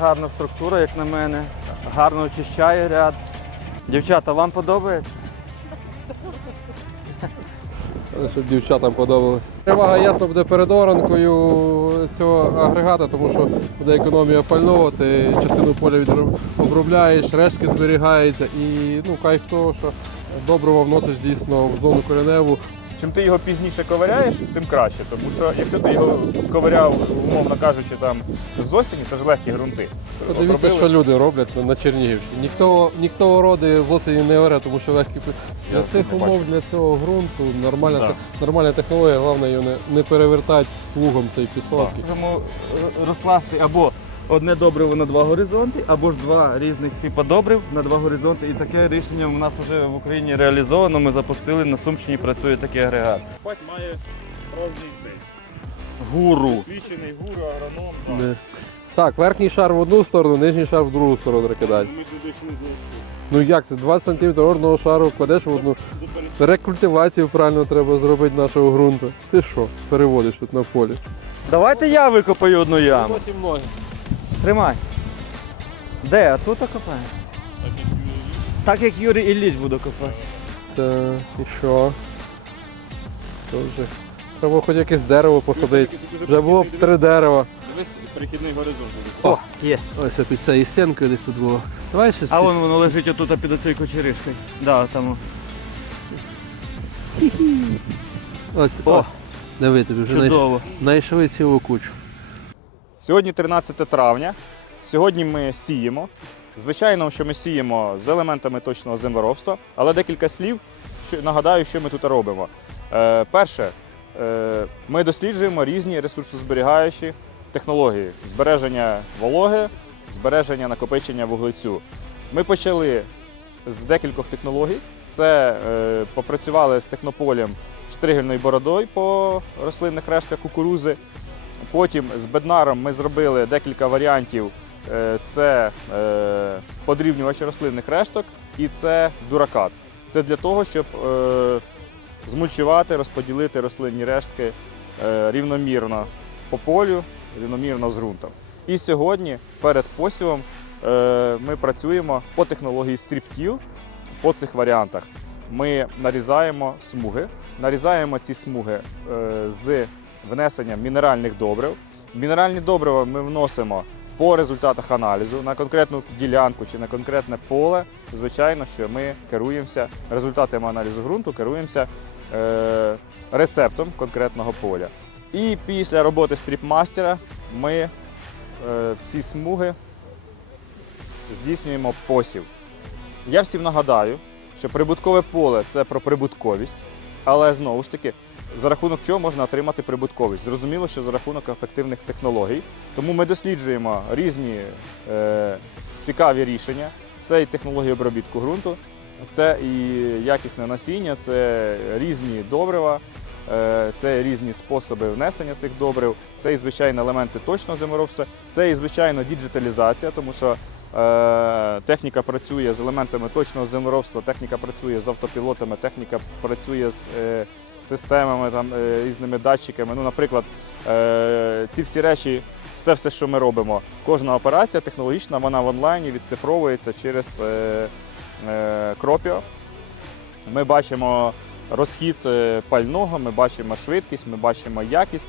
Гарна структура, як на мене. Гарно очищає ряд. Дівчата, вам подобається? щоб дівчатам подобалось. Перевага ясно буде перед оранкою цього агрегата, тому що буде економія пального, ти частину поля обробляєш, рештки зберігаються і ну, кайф того, що добриво вносиш дійсно в зону кореневу. Чим ти його пізніше ковиряєш, тим краще. Тому що якщо ти його сковиряв, умовно кажучи, там з осені, це ж легкі ґрунти. Подивіться, Обробили. що люди роблять на- Чернігівщині. Ніхто, ніхто роди з осені не оре, тому що легкі Я для цих не умов, бачу. для цього ґрунту нормальна, Да. те- нормальна технологія, головне його не, не перевертати з плугом цей пісок. Можемо е, розкласти або одне добриво на два горизонти, або ж два різних типу добрив на два горизонти. І таке рішення у нас вже в Україні реалізовано. Ми запустили на Сумщині працює такий агрегат. Пать має справжній цей Гуру. свідчений гуру, агроном. Не. Так, верхній шар в одну сторону, нижній шар в другу сторону треба. Ми ж не дійшли Ну як це? 20 см одного шару кладеш в одну. Рекультивацію правильно треба зробити нашого ґрунту. Ти що, переводиш тут на полі? Давайте я викопаю одну яму. Тримай. Де? А тут копаємо? Так як Юрій Ілліч буде копати. Так, і що? То вже. Треба хоч якесь дерево посадити. Вже було б три дерева. Дивись, перехідний горизонт. О, єс. Ось під цією стінкою десь тут було. Давай ще А вон воно лежить отут під оцею кочеришкою. Да, там. Ось. О, Диви, тобі вже знайш- знайшли цілу кучу. Сьогодні 13 травня. Сьогодні ми сіємо. Звичайно, що ми сіємо з елементами точного землеробства, але декілька слів що нагадаю, що ми тут робимо. Е, перше, е, ми досліджуємо різні ресурсозберігаючі технології збереження вологи, збереження накопичення вуглецю. Ми почали з декількох технологій. Це е, попрацювали з технополем штригельною бородою по рослинних рештках кукурузи. Потім з беднаром ми зробили декілька варіантів. Е, Це е, подрібнювач рослинних решток і це дуракат. Це для того, щоб е, змульчувати, розподілити рослинні рештки рівномірно по полю, рівномірно з ґрунтом. І сьогодні перед посівом ми працюємо по технології стріптіл по цих варіантах. Ми нарізаємо смуги, нарізаємо ці смуги з внесенням мінеральних добрив. Мінеральні добрива ми вносимо по результатах аналізу на конкретну ділянку чи на конкретне поле. Звичайно, що ми керуємося результатами аналізу ґрунту, керуємося е, рецептом конкретного поля. І після роботи стріпмастера ми е, ці смуги здійснюємо посів. Я всім нагадаю, що прибуткове поле це про прибутковість, але знову ж таки, за рахунок чого можна отримати прибутковість? Зрозуміло, що за рахунок ефективних технологій. Тому ми досліджуємо різні е, цікаві рішення. Це і технології обробітку ґрунту, це і якісне насіння, це різні добрива, е, це різні способи внесення цих добрив, це і звичайно елементи точного землеробства, це і звичайно діджиталізація, тому що е, техніка працює з елементами точного землеробства, техніка працює з автопілотами, техніка працює з е, системами там, е, різними датчиками. Ну, наприклад, е, ці всі речі, все, все, що ми робимо, кожна операція технологічна, вона в онлайні відцифровується через е, е, Кропіо. Ми бачимо розхід пального, ми бачимо швидкість, ми бачимо якість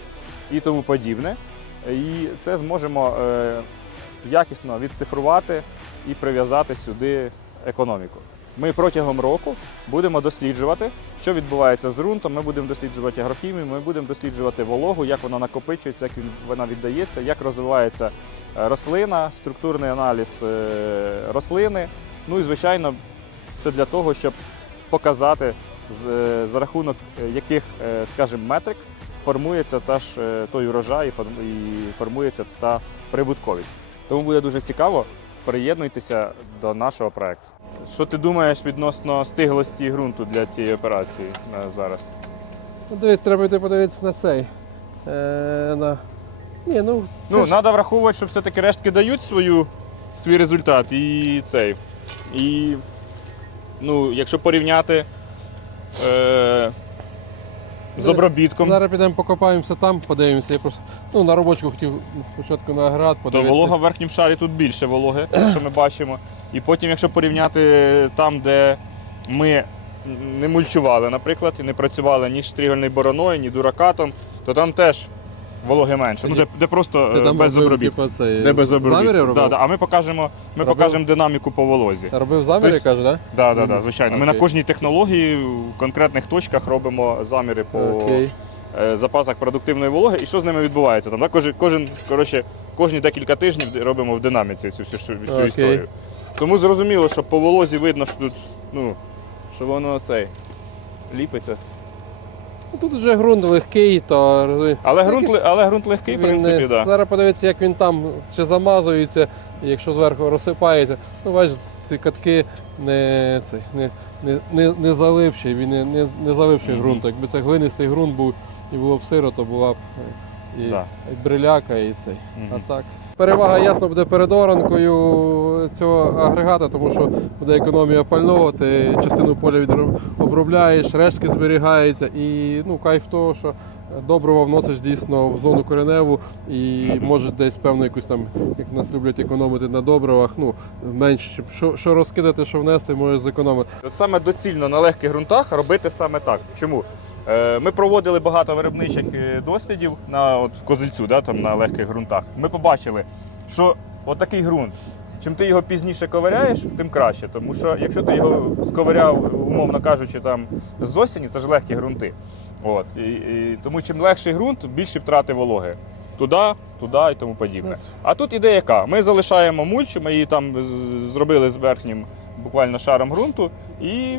і тому подібне. І це зможемо якісно відцифрувати і прив'язати сюди економіку. Ми протягом року будемо досліджувати, що відбувається з ґрунтом. Ми будемо досліджувати агрохімію, ми будемо досліджувати вологу, як вона накопичується, як вона віддається, як розвивається е, рослина, структурний аналіз е, рослини. Ну і звичайно, це для того, щоб показати, е, за рахунок яких, скажімо, метрик формується та ж той урожай і формується та прибутковість. Тому буде дуже цікаво. Приєднуйтеся до нашого проекту. Що ти думаєш відносно стиглості ґрунту для цієї операції е, зараз? Ну, дивись, треба йти подивитися на цей. Е, на... Ні, ну, Ну, ж- треба враховувати, що все-таки рештки дають свою, свій результат і цей. І ну, якщо порівняти е, з обробітком. Зараз підемо покопаємося там, подивимося. Я просто ну, на робочку хотів спочатку на агрегат То волога в верхньому шарі тут більше вологи, що ми бачимо. І потім, якщо порівняти там, де ми не мульчували, наприклад, і не працювали ні штригельною бороною, ні дуракатом, то там теж вологи менше. Ну, де, де просто Ти е, там без робив, типу, цей, Де без заміри робив? да. А ми покажемо, ми Робив? покажемо динаміку по волозі. Робив заміри, Тобто- каже, так? Да, да, да, Мгм. звичайно. Ми на Окей. кожній технології в конкретних точках робимо заміри по Окей. е, запасах продуктивної вологи і що з ними відбувається. Там, да? кожен, кожен, коротше, кожні декілька тижнів робимо в динаміці цю всю, всю Окей. історію. Тому зрозуміло, що по волозі видно, що тут, ну, що воно цей ліпиться. Ну, Тут вже ґрунт легкий, то Але ґрунт, але ґрунт легкий, в принципі, так. Да. Зараз подивитися, як він там ще замазується, якщо зверху розсипається. Ну, бачиш, ці катки не, цей, не, не, не, не залипші, він не, не, не залипший Мгм. ґрунт. Якби це глинистий ґрунт був і було б сиро, то була б е, і, Да. і бриляка, і цей. Мгм. А так. Перевага ясно буде перед оранкою цього агрегата, тому що буде економія пального, ти частину поля відроб- обробляєш, рештки зберігаються і ну, кайф того, що добрива вносиш дійсно в зону кореневу і може десь певно якусь там, як нас люблять економити на добривах, ну менш що, що розкидати, що внести, можеш зекономити. От саме доцільно на легких ґрунтах робити саме так. Чому? Е, Ми проводили багато виробничих е, дослідів на от, в Козельцю, да, там, на легких ґрунтах. Ми побачили, що отакий ґрунт, чим ти його пізніше ковиряєш, тим краще. Тому що якщо ти його сковиряв, умовно кажучи, там, з осені, це ж легкі ґрунти. От, і, і, тому чим легший ґрунт, більші втрати вологи. Туди, туди і тому подібне. А тут ідея яка? Ми залишаємо мульч, ми її там зробили з верхнім буквально шаром ґрунту і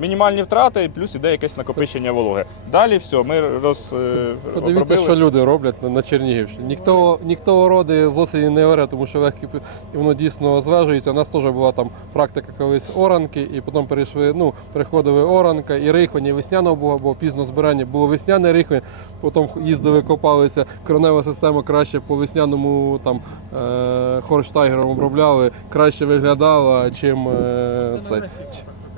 мінімальні втрати, плюс іде якесь накопичення вологи. Далі все, ми роз е, Подивіться, обробили. що люди роблять на, на Чернігівщині. Ніхто, ніхто ороди з осені не оре, тому що легкі і воно дійсно звежується. У нас теж була там практика колись оранки, і потім перейшли, ну, переходили оранка і рихлення весняного було, бо пізно збирання було весняне рихлення, потім їздили, копалися. Коренева система краще по весняному там е, хорштайгером обробляли, краще виглядала, чим е, це.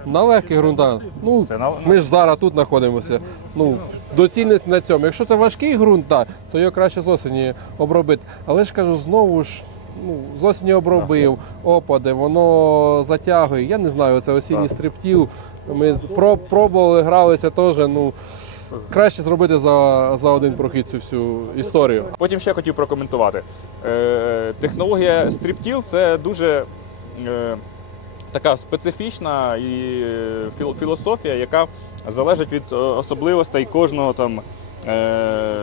На легких ґрунтах. Ну, ми ж зараз тут знаходимося. Ну, доцільність на цьому. Якщо це важкий ґрунт, так, то його краще з осені обробити. Але ж кажу, знову ж. Ну, з осені обробив, опади, воно затягує. Я не знаю, це осінній Так. стриптіл. Ми пробували, гралися теж. Ну, краще зробити за, за один прохід цю всю історію. Потім ще хотів прокоментувати. Е, технологія Striptil – це дуже е, така специфічна і філософія, яка залежить від е, особливостей кожного там. Е,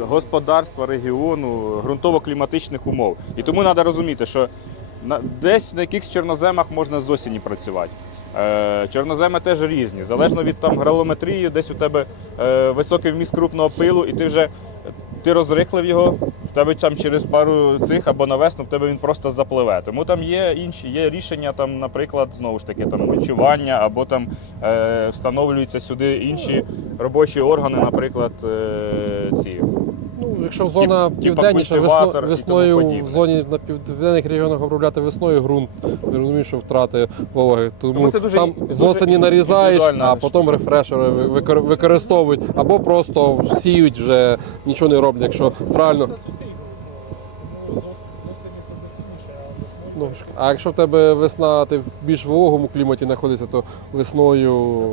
господарства, регіону, ґрунтово-кліматичних умов. І тому треба розуміти, що десь на якихось чорноземах можна з осені працювати. Е, чорноземи теж різні. Залежно від там гралометрії, десь у тебе високий вміст крупного пилу, і ти вже ти розрихлив його, в тебе там через пару цих або на весну в тебе він просто запливе. Тому там є інші, є рішення, там, наприклад, знову ж таки, там мульчування, або там е, встановлюються сюди інші робочі органи, наприклад, е, ці. Ну, якщо зона типа південніша, культиватор весно, і тому весною подібне. в зоні на південних регіонах обробляти весною ґрунт, ми розуміємо, що втрати вологи. Тому, Тому це дуже- там з дуже осені нарізаєш, індивідуальна а потім рефрешери ви- викор- використовують, або просто сіють вже нічого не роблять, якщо правильно. Ну, а якщо в тебе весна, ти в більш вологому кліматі знаходишся, то весною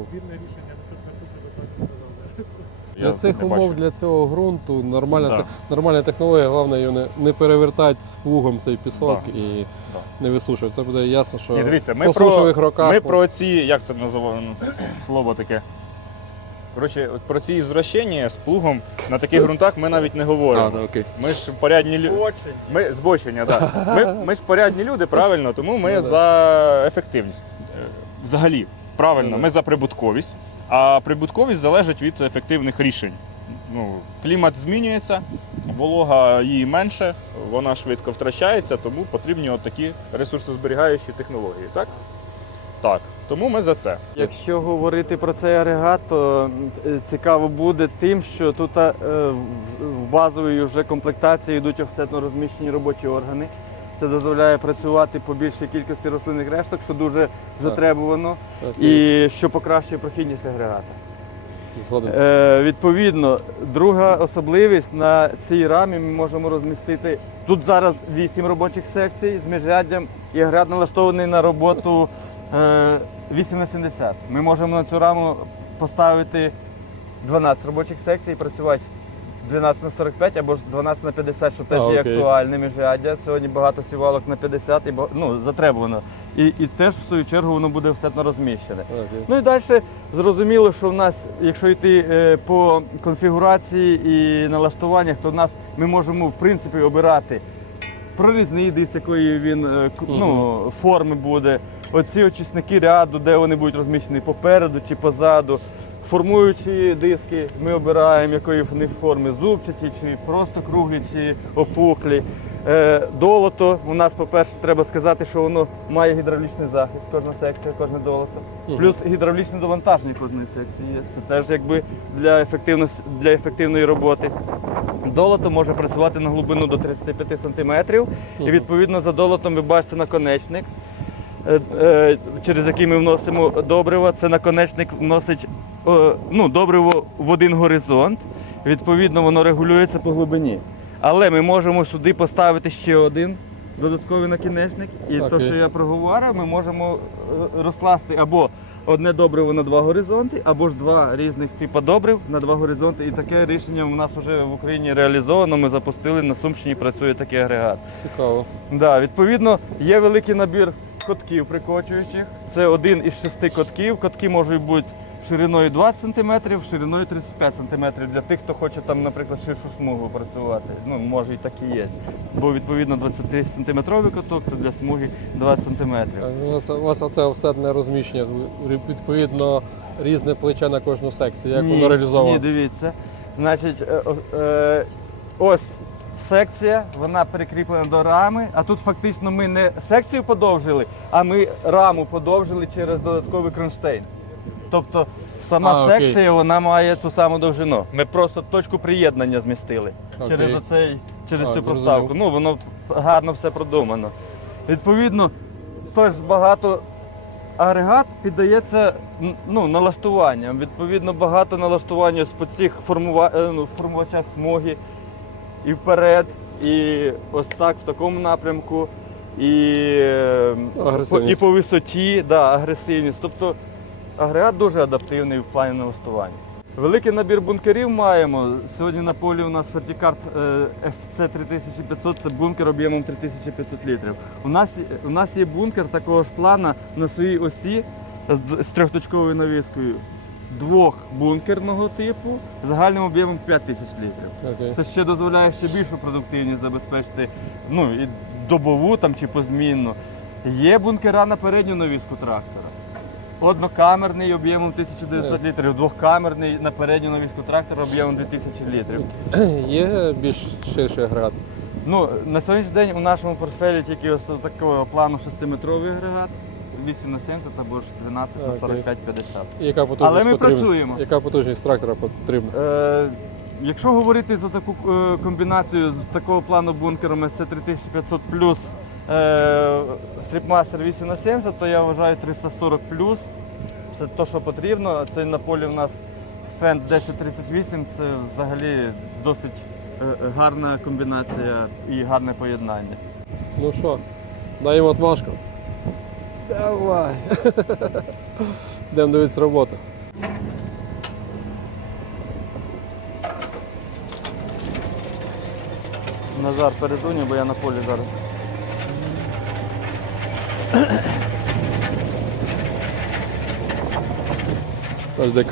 Я для цих не умов, бачу. для цього ґрунту нормальна, Да. те- нормальна технологія, головне його не, не перевертати з плугом цей пісок Да. і Да. не висушувати. Це буде ясно, що Ні, дивіться, ми по про, сушових роках. ми про ці, як це називаємо слово таке. Коротше, от про ці звращення з плугом на таких ґрунтах ми навіть не говоримо. А, ну, окей. Ми ж порядні люди. Ми збочення, так. Ми, ми ж порядні люди, правильно, тому ми Ну, да. за ефективність. Е, Взагалі, правильно, Ну, да. ми за прибутковість, а прибутковість залежить від ефективних рішень. Ну, клімат змінюється, волога її менше, вона швидко втрачається, тому потрібні от такі ресурсозберігаючі технології. Так? Так. Тому ми за це. Якщо говорити про цей агрегат, то е, цікаво буде тим, що тут е, в базовій вже комплектації йдуть офсетно розміщені робочі органи. Це дозволяє працювати по більшій кількості рослинних решток, що дуже затребувано, Окей. і що покращує прохідність агрегата. Е, відповідно, друга особливість на цій рамі ми можемо розмістити. Тут зараз 8 робочих секцій з міжряддям і агрегат налаштований на роботу 8 на 70. Ми можемо на цю раму поставити 12 робочих секцій і працювати 12 на 45 або ж 12 на 50, що теж А, є окей. актуальне міжряддя. Сьогодні багато сівалок на 50 і ба- ну, затребувано. І, і теж в свою чергу воно буде все одно розміщене. Окей. Ну і далі зрозуміло, що в нас, якщо йти е, по конфігурації і налаштуваннях, то в нас ми можемо в принципі обирати прорізний диск, якої він е, к- ну, форми буде. Оці очисники ряду, де вони будуть розміщені попереду чи позаду. Формуючі диски ми обираємо, якої в них форми зубчаті, чи просто круглі, чи опуклі. Е, долото у нас, по-перше, треба сказати, що воно має гідравлічний захист, кожна секція, кожне долото. Плюс гідравлічне довантаження кожної секції є. Це теж якби для, ефективності, для ефективної роботи. Долото може працювати на глибину до 35 см. І відповідно за долотом ви бачите наконечник, через який ми вносимо добриво. Це наконечник вносить е, ну, добриво в один горизонт. Відповідно, воно регулюється по глибині. Але ми можемо сюди поставити ще один додатковий накінечник. І те, що я проговорив, ми можемо е, розкласти або одне добриво на два горизонти, або ж два різних типу добрив на два горизонти. І таке рішення у нас вже в Україні реалізовано. Ми запустили на Сумщині, працює такий агрегат. Цікаво. Да, відповідно, є великий набір котків прикочуючих. Це один із шести котків. Котки можуть бути шириною 20 см, шириною 35 см для тих, хто хоче там, наприклад, ширшу смугу працювати. Ну, може і так і є. Бо відповідно 20 сантиметровий коток це для смуги 20 см. У вас, у вас оце все не розміщення, відповідно, різне плече на кожну секцію. Як воно реалізовано? Ні, дивіться. Значить, е, е, ось секція, вона прикріплена до рами, а тут фактично ми не секцію подовжили, а ми раму подовжили через додатковий кронштейн. Тобто сама А, окей. секція вона має ту саму довжину. Ми просто точку приєднання змістили Окей. через оцей, через А, цю зрозумів. проставку. Ну, воно гарно все продумано. Відповідно, теж багато агрегат піддається ну, налаштуванням. Відповідно, багато налаштування по цих формува... е, ну, формувачах смоги і вперед, і ось так в такому напрямку, і, е, по, і по висоті, да, агресивність. Тобто агрегат дуже адаптивний в плані налаштування. Великий набір бункерів маємо. Сьогодні на полі у нас Фертікарт е, FC 3500 це бункер об'ємом 3500 літрів. У нас, у нас є бункер такого ж плана на своїй осі з, з трьохточковою навіскою двохбункерного типу загальним об'ємом 5000 літрів. Окей. Це ще дозволяє ще більшу продуктивність забезпечити, ну і добову там чи позмінну. Є бункера на передню навіску трактора. Однокамерний об'ємом 1900 літрів, двохкамерний на передню навіску трактора об'ємом 2000 літрів. Є більш ширший агрегат? Ну, на сьогоднішній день у нашому портфелі тільки ось такого плану 6-метровий агрегат, 8 на 70 або ж 12 на Окей. 45-50. Яка потужність Але ми потрібна? працюємо. Яка потужність трактора потрібна? Е, якщо говорити за таку е, комбінацію з такого плану бункерами, це 3500 плюс е, стріпмастер 8 на 70, то я вважаю 340 плюс. Це те, що потрібно. Це на полі у нас Fendt 1038, це взагалі досить е, гарна комбінація і гарне поєднання. Ну що, даємо отмашку? Давай. Йдемо дивитися роботу. Назар передзвоню, бо я на полі зараз. Ось де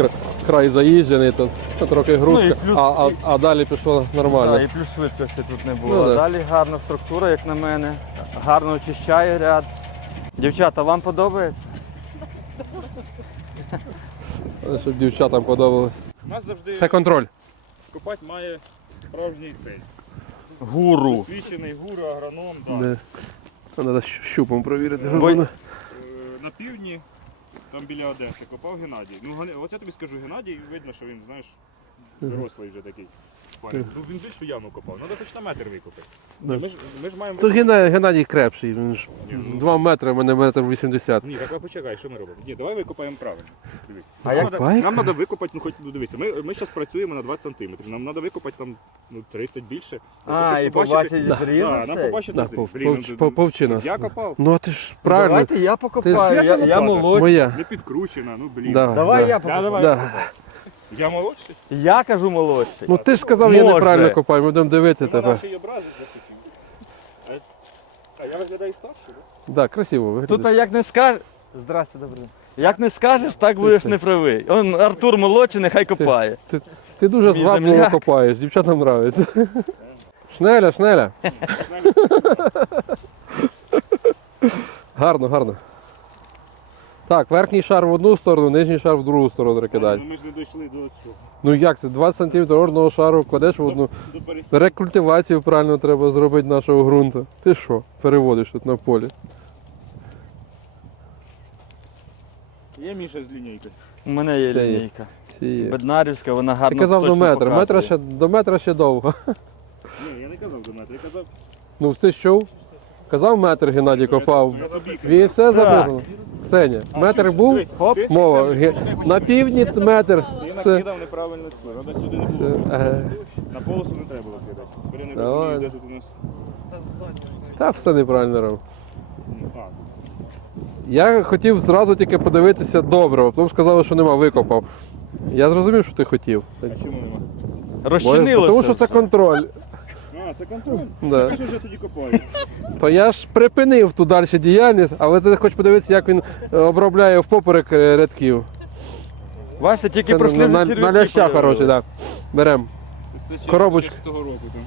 край заїжджений, то трохи грудка, Ну плюс- а, а, а далі пішло нормально. Да, і плюс швидкості тут не було. Ну, да. Далі гарна структура, як на мене. Гарно очищає ряд. Дівчата, вам подобається? Щоб дівчатам подобалось. У нас завжди Це контроль. копать має справжній цей. Гуру. Освічений гуру, агроном. Да. Де? Треба щупом провірити. Бо- Е, На півдні, там біля Одеси, копав Геннадій. Ну, Ген- от я тобі скажу, Геннадій, видно, що він, знаєш, дорослий вже такий. Пані, ну він більшу яму копав. Треба хоч на метр викопати. Ми ж ми ж маємо. Тут Геннадій, Геннадій крепший, він ж Ні, ну- 2 метри, а мене метр 80. Ні, так а почекай, що ми робимо? Ні, давай викопаємо правильно. Дивись. А нам, як надо, нам треба викопати, ну хоч ну, дивися, ми, ми зараз працюємо на 20 сантиметрів. Нам треба викопати там ну, 30 більше. А, і побачити- побачить Да, зріз. нам побачити Да, зріз. пов- Блін, ну, пов-. Я копав, Ну а ти ж правильно, Давайте я покопаю, Ти ж- я, я молодший. моя. не підкручена, ну блін. Да, Давай да. я Да, покопаю. давай. Да. Я молодший. Я кажу молодший. Ну ти ж сказав, я Може. неправильно копаю, ми будемо дивитися Ти мене ще й образив захотів. А, а я виглядаю старше, так? Да, красиво Тут як не скажеш. Здрасте, добре. Як не скажеш, так будеш це. неправий. Он Артур молодший, нехай копає. Ти дуже Мій звабливо земляк. копаєш, дівчатам подобається. Шнеля, шнеля. Гарно, гарно. Так, верхній шар в одну сторону, нижній шар в другу сторону треба кидати. Ми ж не дійшли до цього. Ну як це? 20 см одного шару кладеш в одну. Рекультивацію правильно треба зробити нашого ґрунту. Ти що, переводиш тут на полі? Є Міша з лінійки. У мене є Це є. лінійка. Ці є. Беднарівська, вона Ти гарно казав до точно метра. показує. Метра ще, до метра ще довго. Ні, я не казав до метра, я казав. Ну ти що? Казав метр Геннадій копав. Я І все записано. Ксеня, метр був, хоп, мова. Ге- На півдні метр. Ти Все. накидав неправильно цю, треба сюди не було. Е, На полосу не треба було кидати. Бери не Давай. розумію, де тут у нас. Та все неправильно робив. А, Я хотів зразу тільки подивитися добре, а потім сказали, що нема, викопав. Я зрозумів, що ти хотів. а чому нема? Бо- Розчинилося. Тому що це контроль. А, це контроль. Да. Я ж вже тоді копаю. То я ж припинив ту далі діяльність, але ти хочеш подивитися, як він е, обробляє впоперек е, рядків. Бачите, тільки Це пройшли на, вже на, черв'яки на ляща появились. хороший, так. Да. Беремо. Це ще Коробочка. з того року там.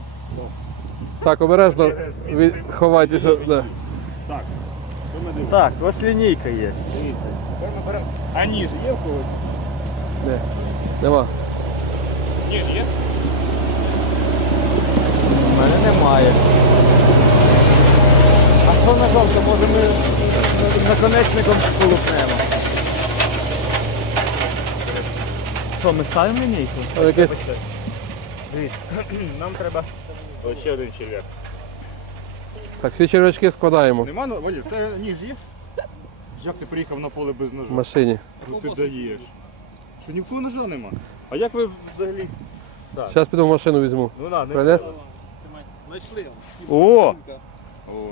Так, обережно від... ховайтеся. Да. Так. Що ми дивимося? Так, ось лінійка є. Дивіться. Тепер ми беремо. А ніж є в когось? Де? Нема. Ні, є. Мене немає. А що на жовто, може ми наконечником полупнемо? Що, ми ставимо лінійку? О, якесь... Дивіться. Нам треба. Ось ще один черв'як. Так, всі червячки складаємо Нема, ну, Валір, в тебе ніж є? Як ти приїхав на поле без в ножа? машині. Ну ти даєш. Що ні в кого ножа нема? А як ви взагалі? Зараз піду в машину візьму. Ну на, не Принес? О! О.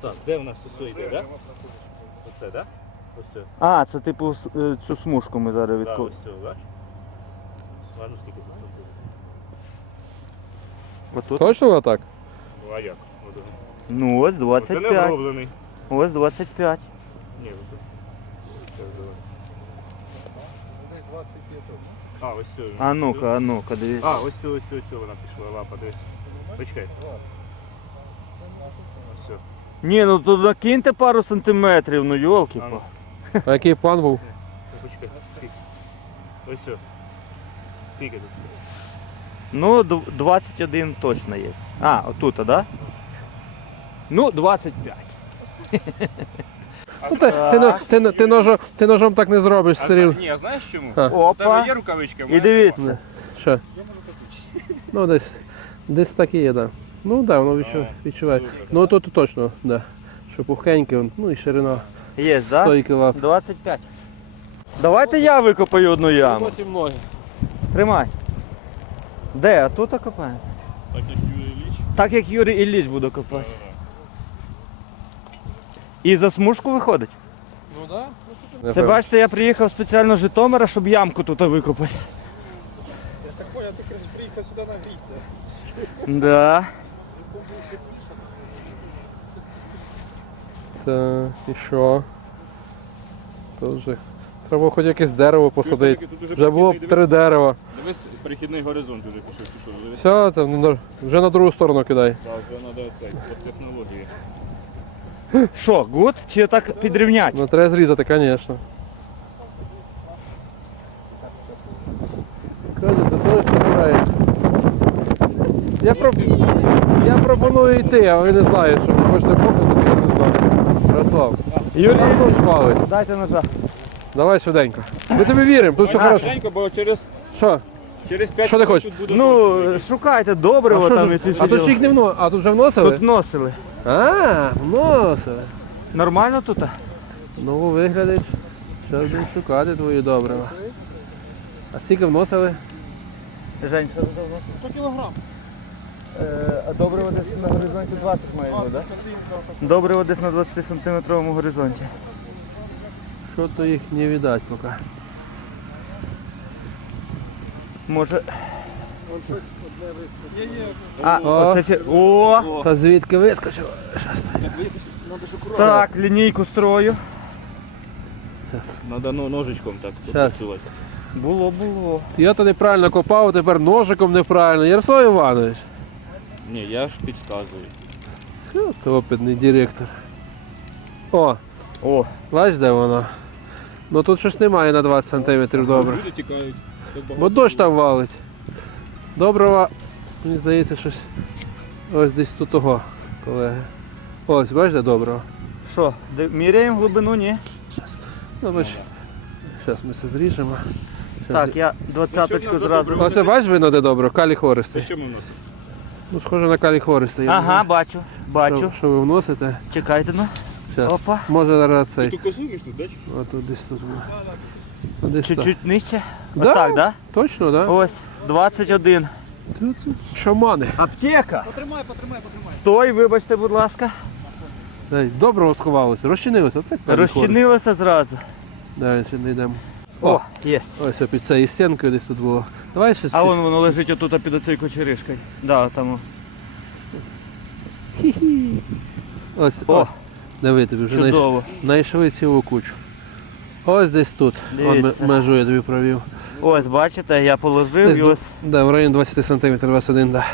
Так, де в нас усе йде, так? Оце, так? Ось. А, це типу с- е, цю смужку ми зараз Да, відко... ось це, так? Ладно, скільки тут? Отут? Точно вона так? Ну, а як? Ну ось Це не 25. оброблений. Ось 25. Ні, от. Це давай. А, ось це. А ну-ка, а ну-ка, дивіться. А, ось це, ось ось це вона пішла, лапа, дивись. Почекай. Все. Ні, ну тут накиньте пару сантиметрів, ну йолки А ну. А який план був? Почекай. Скільки? Ось все. Скільки тут? Ну, дв- 21 точно є. А, отут, а, да? Ну, 25. Ну, ти, ти, но- ти, но- ти, ножом, ти ножом так не зробиш, Сирил. ні, а знаєш чому? А. У тебе Опа. є рукавички? в І мене дивіться. Що? Ну, десь, десь так і є, так. Да. Ну так, да, воно відчуває. А, відчуває. супер. Ну тут точно, да. Що пухеньке, ну і ширина Є, да? стойки лап. 25. Давайте я викопаю одну яму. ноги. Тримай. Де? А тут копаємо? Так як Юрій Ілліч. Так як Юрій Ілліч буде копати. І за смужку виходить. Ну так. Це бачите, я приїхав спеціально з Житомира, щоб ямку тут викопати. Я так понял, ти приїхав сюди нагрітися. Да. Так, і що? Вже. Треба хоч якесь дерево посадити. Тут уже Вже було б три дерева. Дивись, перехідний горизонт уже пішов. Дивись. Все, там, ну, вже на другу сторону кидай. Так, вже треба цей, по технології. Що, гуд? Чи так підрівняти? Ну треба зрізати, звісно. Каже, це теж все збирається. Я, про... я пропоную йти, а ви не знаєте, що ви хочете попити, я не знаю. Ярослав, Юрій, там ночь палить. дайте ножа. Давай швиденько. Ми тобі віримо, тут все хорошо. Швиденько, бо через, Що? Через 5 Що ти хочеш? Ну, шукайте добриво що там ж- і ці всі а тут діла. їх не вно... А тут вже вносили? Тут носили. А, вносили. Нормально тут? Ну, виглядить. Зараз будемо шукати твої добрива. А скільки вносили? Жень, що тут давно? 100 кілограм. Е, а добриво десь на горизонті 20 маємо, так? Добриво десь на 20 сантиметровому горизонті. Що то їх не видать поки. Може. А, О. оце сі... О! Та звідки вискочив? Так, лінійку строю. Надо ну, ножичком так Щас. попрацювати. Було, було. Я то неправильно копав, тепер ножиком неправильно. Ярослав Іванович. Ні, я ж підказую. От опитний директор. О, О, бач, де воно. Ну тут щось немає на 20 см добре. Люди тікають. Бо дощ там валить. Доброго, мені здається, щось ось десь тут того, колеги. Ось, бач, де доброго. що, де- міряємо глибину, ні? Ну, бач. Зараз ми це зріжемо. Щас Так, я двадцяточку зразу. Оце бач видно, де добре, калій Це хористий. що ми вносимо? Ну, схоже на калій хористий. я не Ага, знаю, бачу, Що, бачу. що ви вносите? Чекайте ну. Щас. Опа. Може зараз Ти цей. тут косуєш тут, да? Отут десь тут. буде. Десь. Чуть-чуть нижче. Да? Отак, да? Точно, так? Да? Ось, 21. Тут це Шамани. Аптека. Потримай, потримай, потримай. Стой, вибачте, будь ласка. Дай, Доброго сховалося, розчинилося. Оце калій Розчинилося зразу. Далі ще не йдемо. О, є. Ось під цією стінкою десь тут було. Давай ще А вон воно лежить отут під оцею кочеришкою. Да, там. Ось, О, о, диви, тобі вже чудово. знайшли цілу кучу. Ось десь тут. Он Дивіться. межу я тобі провів. Ось, бачите, я положив Десь і ось Да, в районі 20 см 21, да.